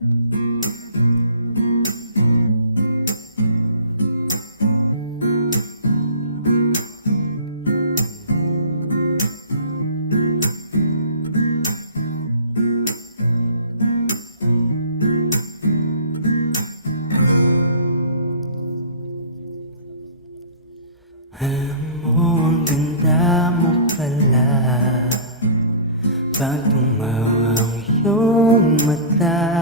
Alam mo, ang ganda mo pala pag tumawa ang iyong mata.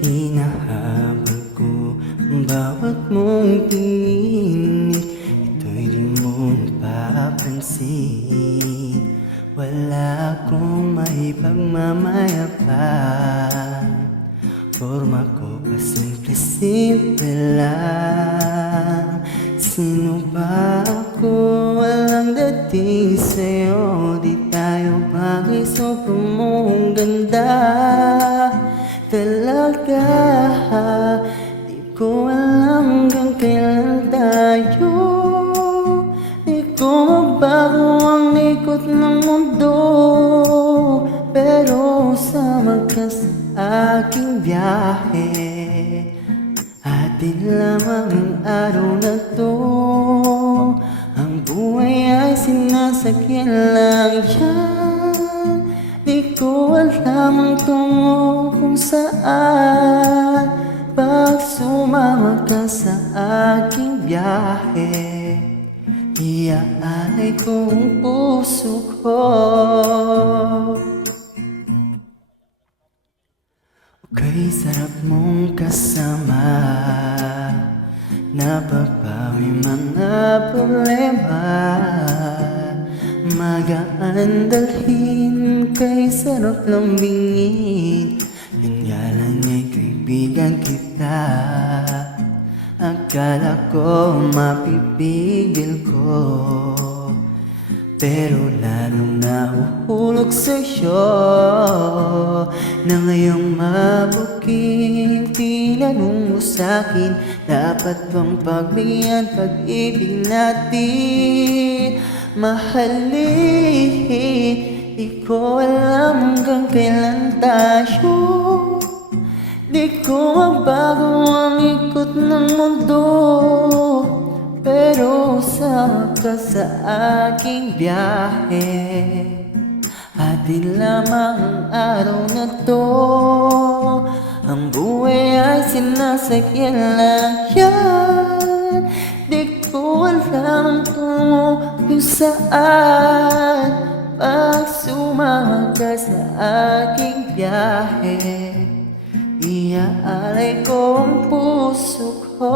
Hinahabol ko ang bawat mong tingin, ito'y di mo napapansin. Wala akong maipagmamayapan, forma ko pa simple-simple lang. Sino ba ako? Walang dating sa'yo, di tayo bagay, sobrang mong ganda talaga. Di ko alam hanggang kailan tayo, di ko mabago ang ikot ng mundo, pero sama ka sa aking biyahe. Atin lamang ang araw na to, ang buhay ay sinasakyan lang yan. Di ko alam ang tungo kung saan, pag sumama ka sa aking biyahe, iaalay ko ang puso ko. Okay, sarap mong kasama, napapawi mga problema. Magaan dalhin, kay sarap lambingin, yun nga lang ay kaibigan kita. Akala ko mapipigil ko, pero lalong nahuhulog sa'yo na ngayong mabuking tinanong mo sa'kin, dapat bang pagbigyan pag-ibig natin? Mahalin, di ko alam hanggang kailan tayo, di ko mabago ang ikot ng mundo, pero sama ka sa aking biyahe. Atin lamang ang araw na to, ang buhay ay sinasakyan lang yan. Di ko alam kung saan, pag sumama ka sa aking biyahe, iaalay ko ang puso ko.